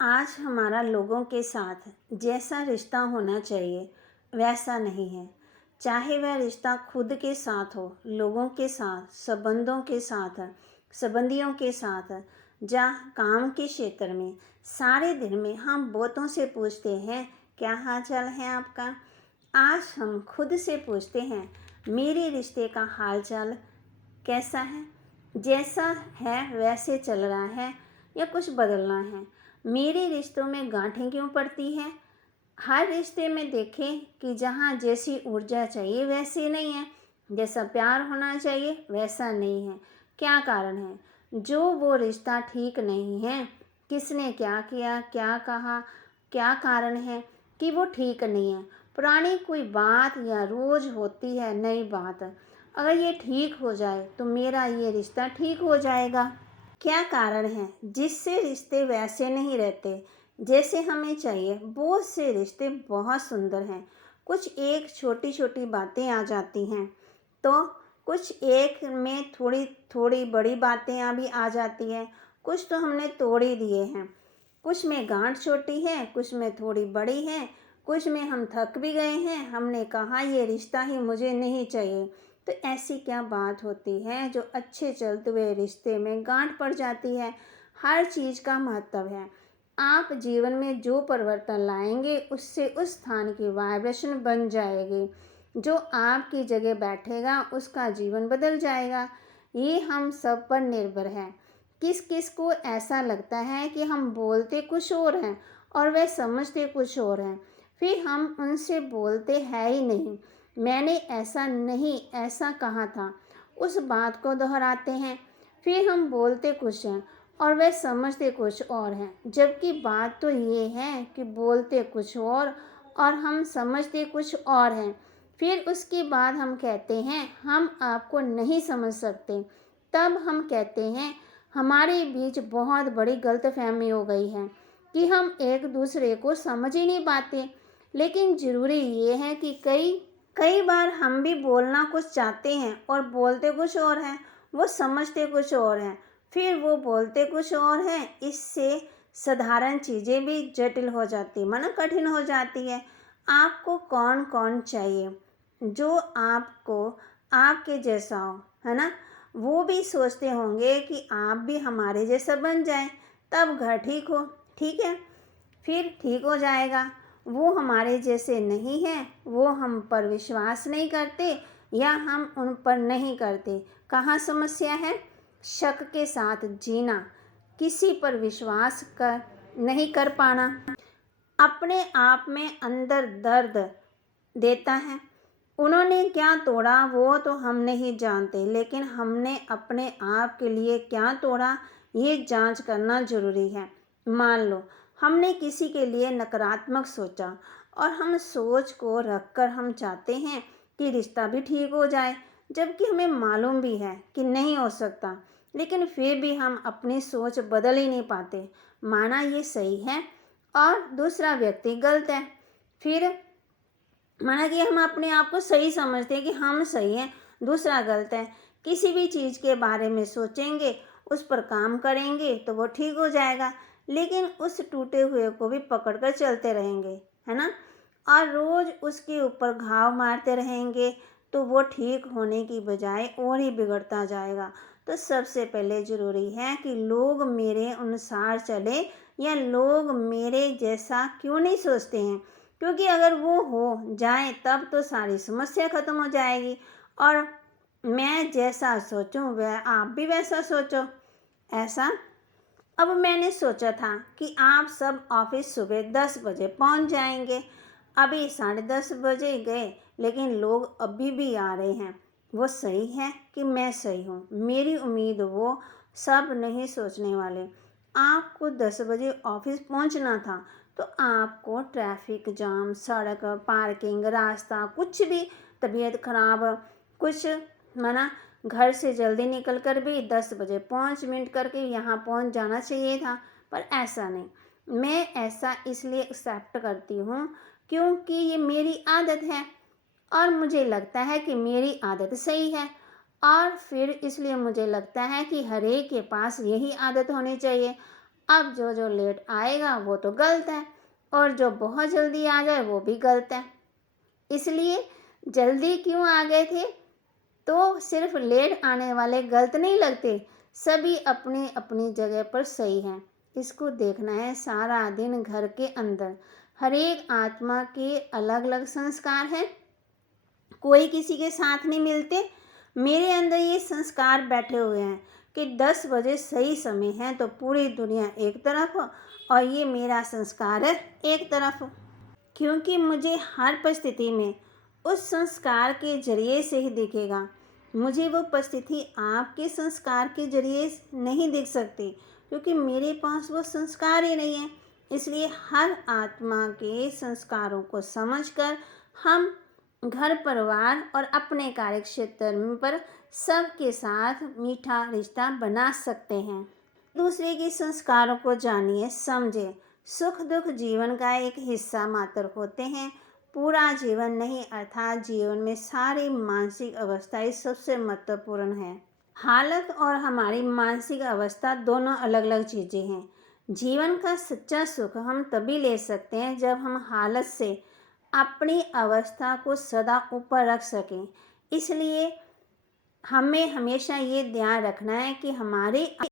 आज हमारा लोगों के साथ जैसा रिश्ता होना चाहिए वैसा नहीं है। चाहे वह रिश्ता खुद के साथ हो, लोगों के साथ, संबंधों के साथ, संबंधियों के साथ, या काम के क्षेत्र में। सारे दिन में हम बहुतों से पूछते हैं, क्या हाल चाल है आपका। आज हम खुद से पूछते हैं, मेरे रिश्ते का हाल चाल कैसा है। जैसा है वैसे चल रहा है या कुछ बदलना है। मेरे रिश्तों में गांठें क्यों पड़ती हैं। हर रिश्ते में देखें कि जहाँ जैसी ऊर्जा चाहिए वैसी नहीं है, जैसा प्यार होना चाहिए वैसा नहीं है। क्या कारण है जो वो रिश्ता ठीक नहीं है। किसने क्या किया, क्या कहा, क्या कारण है कि वो ठीक नहीं है। पुरानी कोई बात या रोज़ होती है नई बात। अगर ये ठीक हो जाए तो मेरा ये रिश्ता ठीक हो जाएगा। क्या कारण है जिससे रिश्ते वैसे नहीं रहते जैसे हमें चाहिए। बहुत से रिश्ते बहुत सुंदर हैं, कुछ एक छोटी छोटी बातें आ जाती हैं तो कुछ एक में थोड़ी थोड़ी बड़ी बातें भी आ जाती हैं। कुछ तो हमने तोड़ ही दिए हैं। कुछ में गांठ छोटी है, कुछ में थोड़ी बड़ी है, कुछ में हम थक भी गए हैं, हमने कहा ये रिश्ता ही मुझे नहीं चाहिए। तो ऐसी क्या बात होती है जो अच्छे चलते हुए रिश्ते में गांठ पड़ जाती है। हर चीज़ का महत्व है। आप जीवन में जो परिवर्तन लाएंगे उससे उस स्थान की वाइब्रेशन बन जाएगी। जो आपकी जगह बैठेगा उसका जीवन बदल जाएगा। ये हम सब पर निर्भर है। किस किस को ऐसा लगता है कि हम बोलते कुछ और हैं और वे समझते कुछ और हैं, फिर हम उनसे बोलते हैं ही नहीं। मैंने ऐसा नहीं, ऐसा कहा था, उस बात को दोहराते हैं। फिर हम बोलते कुछ हैं और वे समझते कुछ और हैं, जबकि बात तो ये है कि बोलते कुछ और हम समझते कुछ और हैं। फिर उसके बाद हम कहते हैं हम आपको नहीं समझ सकते। तब हम कहते हैं हमारे बीच बहुत बड़ी गलतफहमी हो गई है कि हम एक दूसरे को समझ ही नहीं पाते। लेकिन ज़रूरी ये है कि कई कई बार हम भी बोलना कुछ चाहते हैं और बोलते कुछ और हैं, वो समझते कुछ और हैं, फिर वो बोलते कुछ और हैं। इससे साधारण चीज़ें भी जटिल हो जाती, माना कठिन हो जाती है। आपको कौन कौन चाहिए जो आपको आपके जैसा हो, है ना। वो भी सोचते होंगे कि आप भी हमारे जैसा बन जाएं, तब घर ठीक हो। ठीक है, फिर ठीक हो जाएगा। वो हमारे जैसे नहीं हैं, वो हम पर विश्वास नहीं करते या हम उन पर नहीं करते। कहाँ समस्या है। शक के साथ जीना, किसी पर विश्वास कर नहीं कर पाना, अपने आप में अंदर दर्द देता है। उन्होंने क्या तोड़ा वो तो हम नहीं जानते, लेकिन हमने अपने आप के लिए क्या तोड़ा ये जांच करना जरूरी है। मान लो हमने किसी के लिए नकारात्मक सोचा और हम सोच को रखकर हम चाहते हैं कि रिश्ता भी ठीक हो जाए, जबकि हमें मालूम भी है कि नहीं हो सकता, लेकिन फिर भी हम अपनी सोच बदल ही नहीं पाते। माना ये सही है और दूसरा व्यक्ति गलत है। फिर माना कि हम अपने आप को सही समझते हैं कि हम सही हैं, दूसरा गलत है। किसी भी चीज़ के बारे में सोचेंगे, उस पर काम करेंगे तो वो ठीक हो जाएगा, लेकिन उस टूटे हुए को भी पकड़ कर चलते रहेंगे, है ना, और रोज़ उसके ऊपर घाव मारते रहेंगे तो वो ठीक होने की बजाय और ही बिगड़ता जाएगा। तो सबसे पहले ज़रूरी है कि लोग मेरे अनुसार चले या लोग मेरे जैसा क्यों नहीं सोचते हैं, क्योंकि अगर वो हो जाए तब तो सारी समस्या ख़त्म हो जाएगी। और मैं जैसा सोचूं वह आप भी वैसा सोचो। ऐसा अब मैंने सोचा था कि आप सब ऑफिस सुबह 10 बजे पहुंच जाएंगे। अभी 10:30 बजे गए, लेकिन लोग अभी भी आ रहे हैं। वो सही है कि मैं सही हूँ। मेरी उम्मीद वो सब नहीं सोचने वाले। आपको 10 बजे ऑफिस पहुँचना था तो आपको ट्रैफिक जाम, सड़क, पार्किंग, रास्ता, कुछ भी, तबीयत खराब, कुछ मना, घर से जल्दी निकल कर भी 10 बजे 5 मिनट करके यहाँ पहुँच जाना चाहिए था, पर ऐसा नहीं। मैं ऐसा इसलिए एक्सेप्ट करती हूँ क्योंकि ये मेरी आदत है और मुझे लगता है कि मेरी आदत सही है, और फिर इसलिए मुझे लगता है कि हर एक के पास यही आदत होनी चाहिए। अब जो जो लेट आएगा वो तो गलत है, और जो बहुत जल्दी आ जाए वो भी गलत है। इसलिए जल्दी क्यों आ गए थे, तो सिर्फ लेट आने वाले गलत नहीं लगते, सभी अपनी अपनी जगह पर सही हैं। इसको देखना है सारा दिन घर के अंदर। हर एक आत्मा के अलग अलग संस्कार हैं, कोई किसी के साथ नहीं मिलते। मेरे अंदर ये संस्कार बैठे हुए हैं कि 10 बजे सही समय है तो पूरी दुनिया एक तरफ और ये मेरा संस्कार है एक तरफ, क्योंकि मुझे हर परिस्थिति में उस संस्कार के जरिए से ही दिखेगा। मुझे वो परिस्थिति आपके संस्कार के जरिए नहीं दिख सकती, क्योंकि मेरे पास वो संस्कार ही नहीं है। इसलिए हर आत्मा के संस्कारों को समझकर हम घर परिवार और अपने कार्य क्षेत्र पर सबके साथ मीठा रिश्ता बना सकते हैं। दूसरे के संस्कारों को जानिए, समझें। सुख दुख जीवन का एक हिस्सा मात्र होते हैं, पूरा जीवन नहीं। अर्थात जीवन में सारी मानसिक अवस्थाएं सबसे महत्वपूर्ण है। हालत और हमारी मानसिक अवस्था दोनों अलग अलग चीज़ें हैं। जीवन का सच्चा सुख हम तभी ले सकते हैं जब हम हालत से अपनी अवस्था को सदा ऊपर रख सकें। इसलिए हमें हमेशा ये ध्यान रखना है कि हमारी